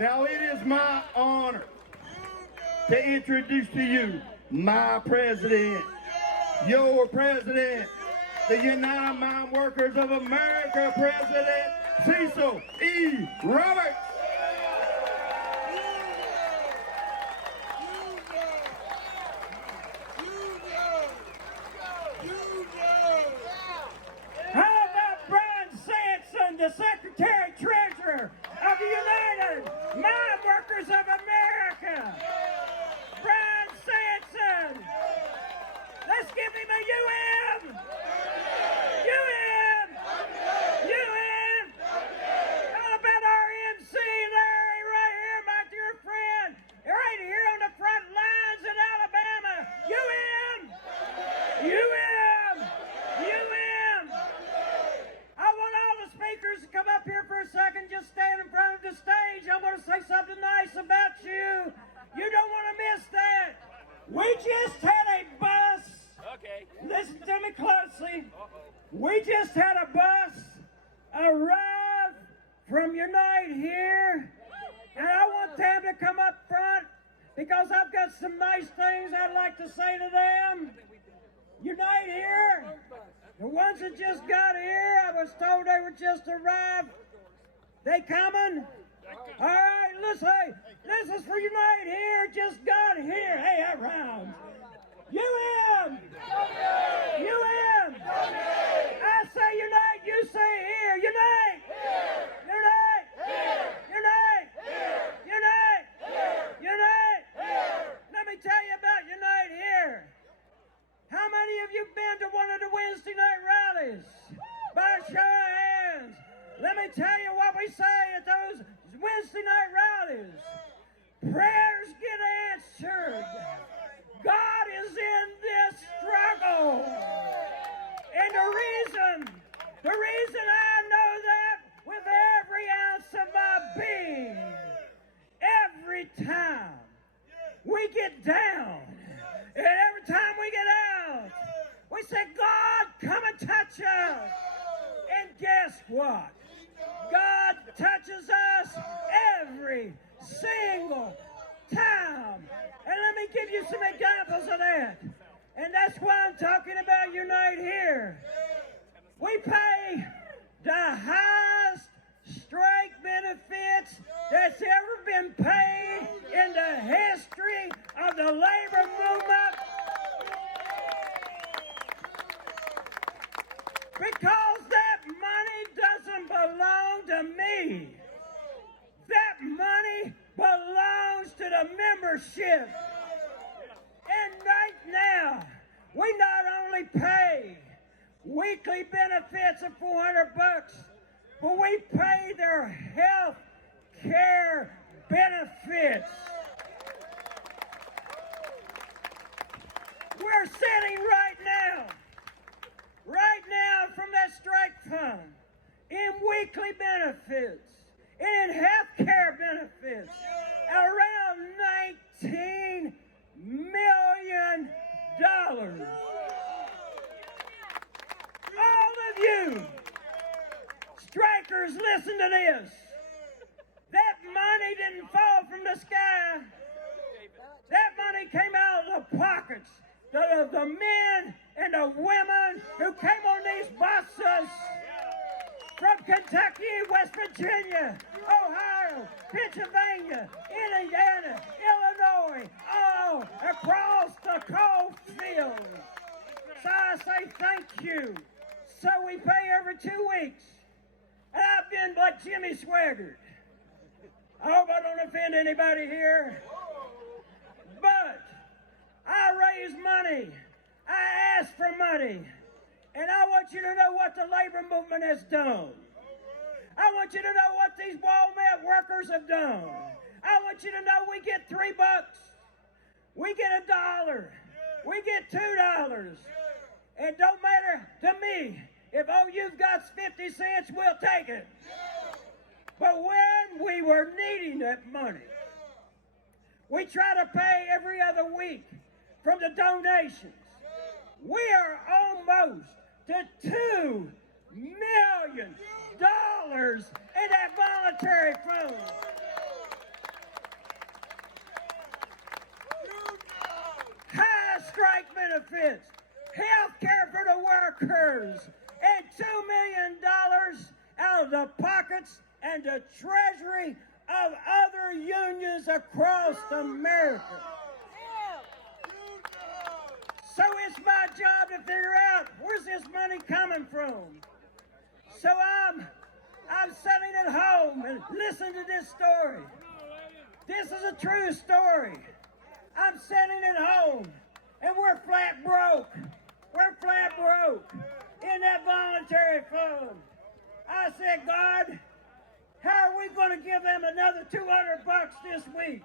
Now it is my honor to introduce to you my president, your president, the United Mine Workers of America, President Cecil E. Roberts. How about Brian Sampson, the Secretary Treasurer of the United Mine Workers of America? Brian Sampson. Let's give him a UM. UM. UM. How about our MC Larry right here, my dear friend, right here on the front lines in Alabama? UM. UM. UM. I want all the speakers to come up here for a second, just stand in front of the stage. I want to say something nice about you. You don't want to miss that. We just had a bus. Okay. Listen to me closely. We just had a bus arrive from Unite here, and I want them to come up front because I've got some nice things I'd like to say to them. Unite here, the ones that just got here, I was told they were just arrived. They coming? All right, let's say, this is for Unite here, just got here. Hey, that rounds. UM! UM! I say Unite, you say here. Unite! Unite! Unite! Unite! Unite! Let me tell you about Unite here. How many of you been to one of the Wednesday night rallies? By a show of hands. Let me tell you what we say at those Wednesday night rallies. Prayers get answered. God is in this struggle. And the reason I know that with every ounce of my being, every time we get down, and every time we get out, we say, God, come and touch us. And guess what? God touches us every single time. And let me give you some examples of that. And that's why I'm talking about Unite here. We pay the highest strike benefits that's ever been paid in the history of the labor movement. Because that money doesn't belong to me. That money belongs to the membership. And right now, we not only pay weekly benefits of $400, but we pay their health care benefits. We're sitting right now from that strike fund in weekly benefits, in health care benefits, around $19 million. All of you strikers, listen to this. That money didn't fall from the sky. That money came out of the pockets of the men and the women who came on these buses from Kentucky, West Virginia, Ohio, Pennsylvania, Indiana, Illinois, all across the coal field. So I say thank you. So we pay every 2 weeks. And I've been like Jimmy Swaggart. I hope I don't offend anybody here. But I raise money. I ask for money. And I want you to know what the labor movement has done. I want you to know what these Walmart workers have done. I want you to know we get $3. We get $1. We get $2. It don't matter to me. If you've got 50 cents, we'll take it. But when we were needing that money, we try to pay every other week from the donations. We are almost to $2 million in that voluntary fund. strike benefits, health care for the workers, and $2 million out of the pockets and the treasury of other unions across America. So it's my job to figure out where's this money coming from. So I'm sitting at home and listening to this story. This is a true story. I'm sitting at home and we're flat broke. We're flat broke in that voluntary fund. I said, God, how are we going to give them another $200 this week?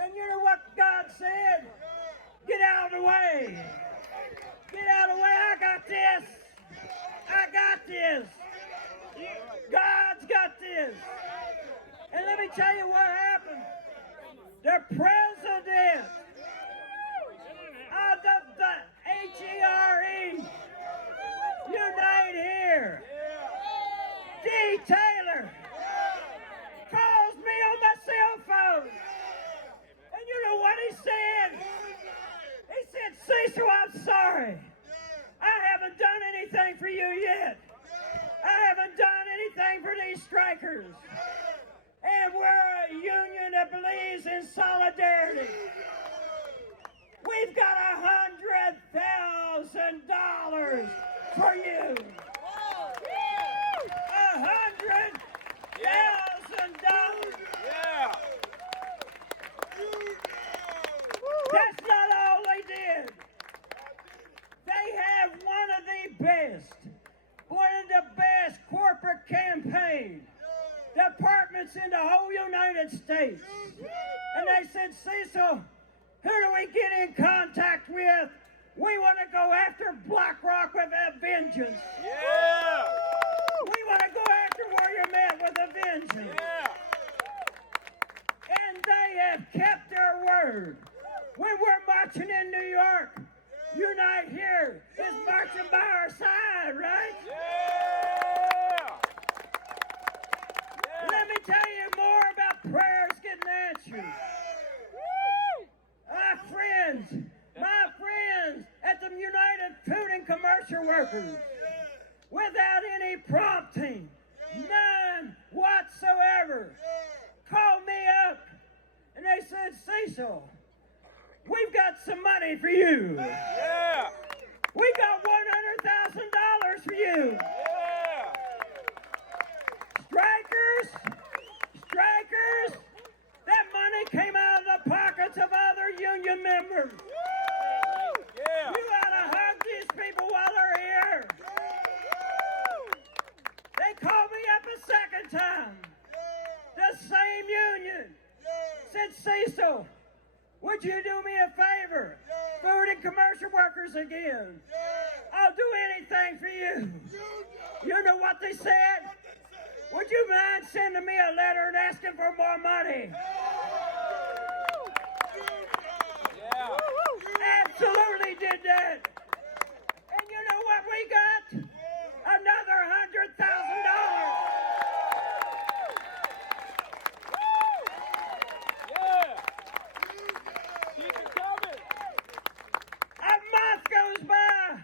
And you know what God said? Get out of the way. Get out of the way. I got this. I got this. God's got this. And let me tell you what happened. The president of the HERE, Unite Here, D. Taylor, calls me on my cell phone. And you know what he said? He said, Cecil, I'm sorry. I haven't done anything for you yet. I haven't done anything for these strikers. And we're a union that believes in solidarity. We've got $100,000 for you. $100,000. Yeah. That's not all they did. They have one of the best corporate campaign departments in the whole United States. And they said, Cecil, who do we get in contact with? We want to go after BlackRock with a vengeance. Yeah. We want to go after Warrior Man with a vengeance. Yeah. And they have kept their word. When we're marching in New York, Unite Here is marching by our side, right? Yeah. Let me tell you more about prayers getting answered. My friends at the United Food and Commercial Workers, without any prompting, none whatsoever, called me up and they said, Cecil, we've got some money for you. Yeah. We got $100,000 for you. Yeah. Strikers, that money came out of the pockets of other union members. Yeah. You ought to hug these people while they're here. They called me up a second time. The same union said, Cecil, would you do me a favor? Food and commercial workers again. I'll do anything for you. You know what they said? Would you mind sending me a letter and asking for more money? Yeah. Absolutely did that. And you know what we got? Another $100,000. Yeah. Keep it coming. A month goes by.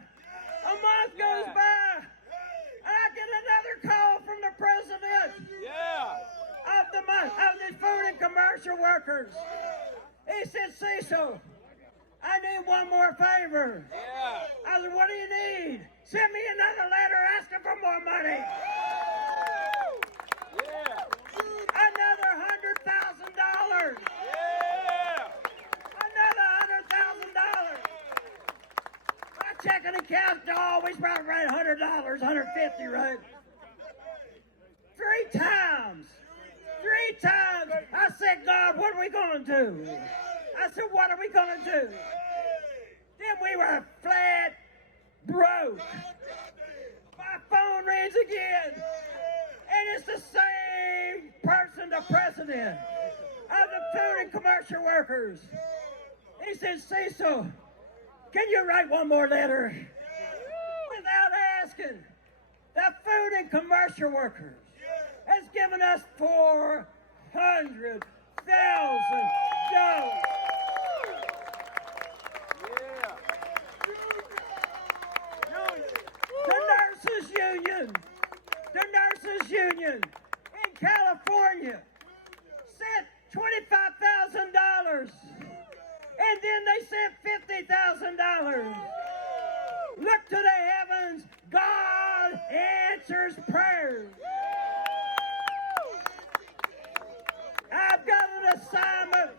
And I get another call from the president Yeah. of the food and commercial workers. He said, Cecil, I need one more favor. Yeah. I said, what do you need? Send me another letter asking for more money. Yeah. Another $100,000. Yeah. Another $100,000. My checking account's always probably right $100, $150, right? Three times. I said, God, what are we going to do? I said, what are we going to do? Then we were flat broke. My phone rings again. And it's the same person, the president of the food and commercial workers. He said, Cecil, can you write one more letter? Without asking, the food and commercial workers has given us $400,000. Yeah. union in California sent $25,000, and then they sent $50,000. Look to the heavens. God answers prayers. I've got an assignment.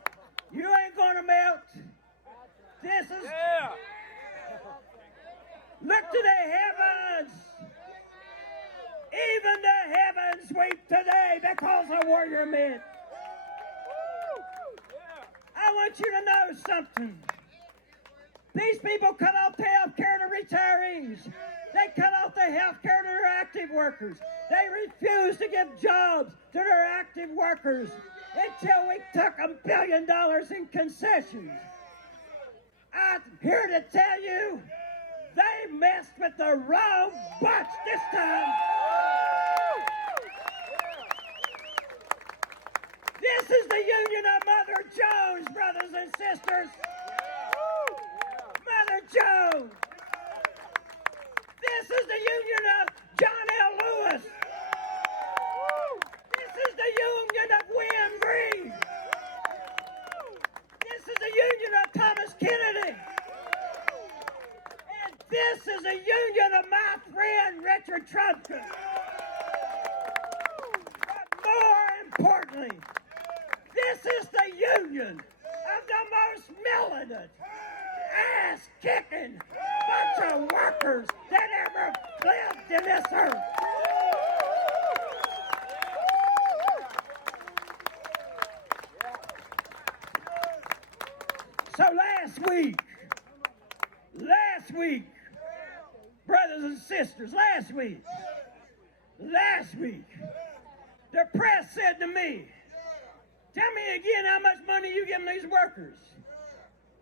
You ain't gonna melt. This is. Yeah. Look to the heavens. Even the heavens weep today because of warrior men. I want you to know something. These people cut off the health care to retirees. They cut off the health care to their active workers. They refuse to give jobs to their active workers until we took $1 billion in concessions. I'm here to tell you, they messed with the wrong bunch this time. This is the union of Mother Jones, brothers and sisters. Mother Jones. This is the union of John L. Lewis. This is the union of William Green. This is the union of Thomas Kennedy. And this is the union of my friend Richard Trumka. But more importantly, this is the union of the most militant, ass-kicking bunch of workers that ever lived in this earth. So last week, brothers and sisters, last week, the press said to me, tell me again how much money you giving these workers.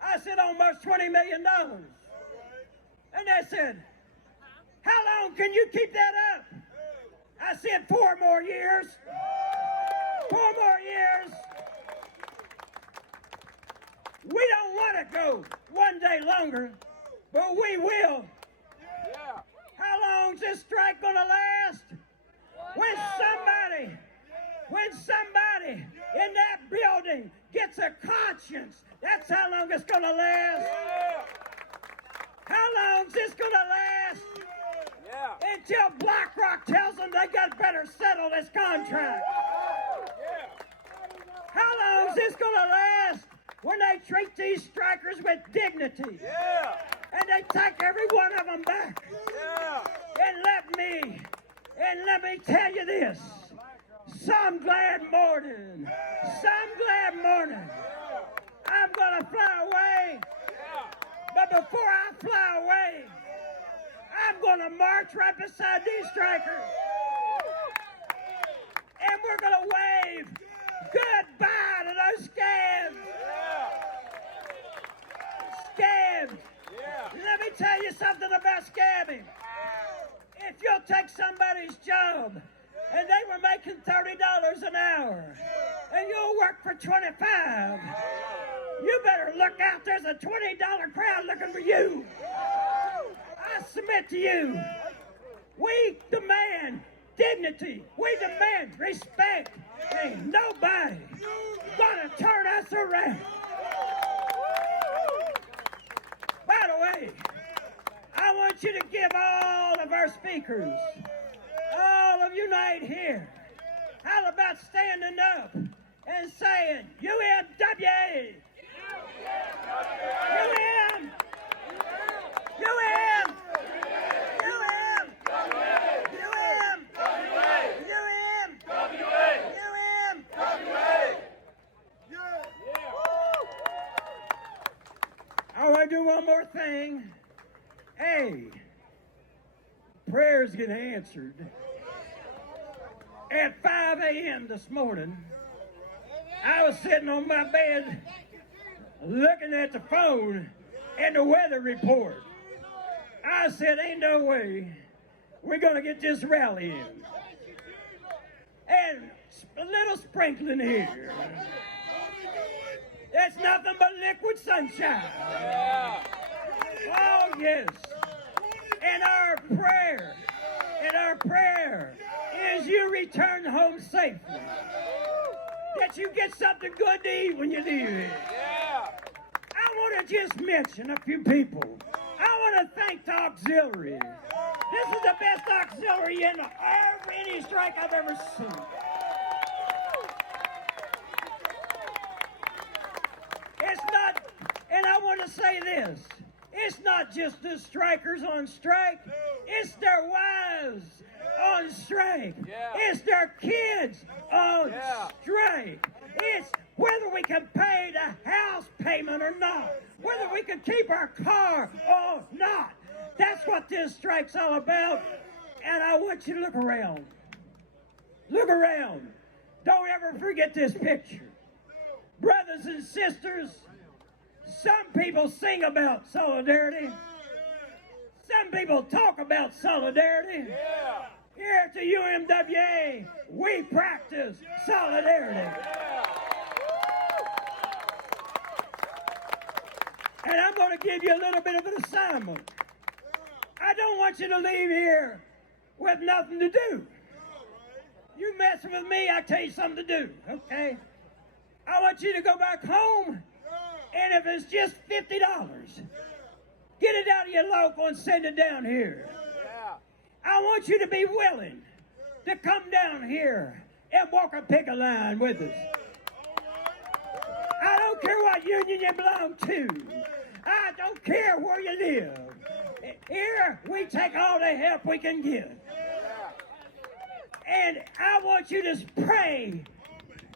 I said almost $20 million. And they said, how long can you keep that up? I said 4 more years. 4 more years. We don't want to go one day longer, but we will. Yeah. How long's this strike gonna last? When somebody in that building gets a conscience, that's how long it's gonna last. Yeah. How long's this gonna last? Yeah. Until BlackRock tells them they got better settle this contract. Yeah. How long's this gonna last? When they treat these strikers with dignity. Yeah. And they take every one of them back. Yeah. And let me tell you this. Some glad morning, I'm gonna fly away. But before I fly away, I'm gonna march right beside these strikers. And we're gonna wave goodbye to those scabs. Scabs. Let me tell you something about scabbing. If you'll take somebody's job and they were making $30 an hour and you'll work for $25, you better look out. There's a $20 crowd looking for you. I submit to you, we demand dignity. We demand respect. Ain't nobody gonna turn us around. By the way, I want you to give all of our speakers, all of you right here, how about standing up and saying, UMWA! UM! UM! UM! UM! I want to do one more thing. Hey, prayers get answered. At 5 a.m. this morning, I was sitting on my bed looking at the phone and the weather report. I said, ain't no way we're going to get this rally in. And a little sprinkling here. That's nothing but liquid sunshine. Oh, yes. And our prayer as you return home safely, that you get something good to eat when you leave here. Yeah. I want to just mention a few people. I want to thank the auxiliary. This is the best auxiliary in any strike I've ever seen. It's not, and I want to say this, it's not just the strikers on strike, it's their wives on strike. Yeah. It's their kids on Yeah. strike. It's whether we can pay the house payment or not, whether we can keep our car or not. That's what this strike's all about. And I want you to look around. Look around. Don't ever forget this picture. Brothers and sisters, some people sing about solidarity. Some people talk about solidarity. Yeah. Here at the UMWA, we practice solidarity. And I'm going to give you a little bit of an assignment. I don't want you to leave here with nothing to do. You messing with me, I tell you something to do, okay? I want you to go back home, and if it's just $50, get it out of your local and send it down here. Yeah. I want you to be willing to come down here and walk a picket line with us. I don't care what union you belong to. I don't care where you live. Here, we take all the help we can get. And I want you to pray.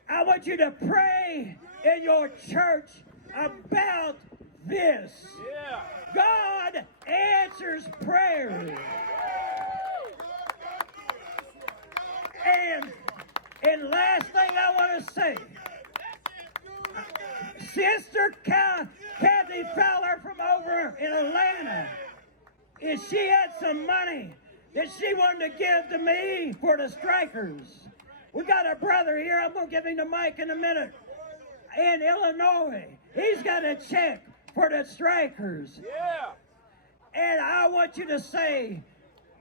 I want you to pray in your church about this. Yeah. God answers prayers. And last thing I want to say, Sister Kathy Fowler from over in Atlanta, if she had some money that she wanted to give to me for the strikers. We got a brother here, I'm going to give him the mic in a minute, in Illinois. He's got a check for the strikers. Yeah. And I want you to say,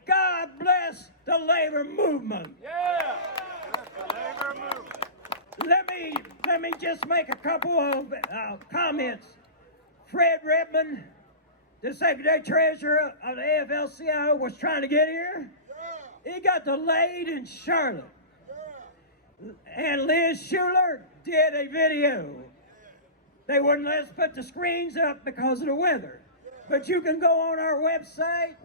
God bless the labor movement. Yeah. Labor movement. Let me just make a couple of comments. Fred Redmond, the Secretary Treasurer of the AFL-CIO, was trying to get here. He got delayed in Charlotte. And Liz Schuler did a video. They wouldn't let us put the screens up because of the weather. But you can go on our website.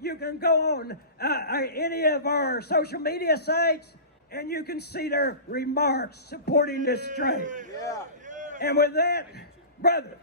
You can go on any of our social media sites, and you can see their remarks supporting this strike. Yeah. And with that, brother,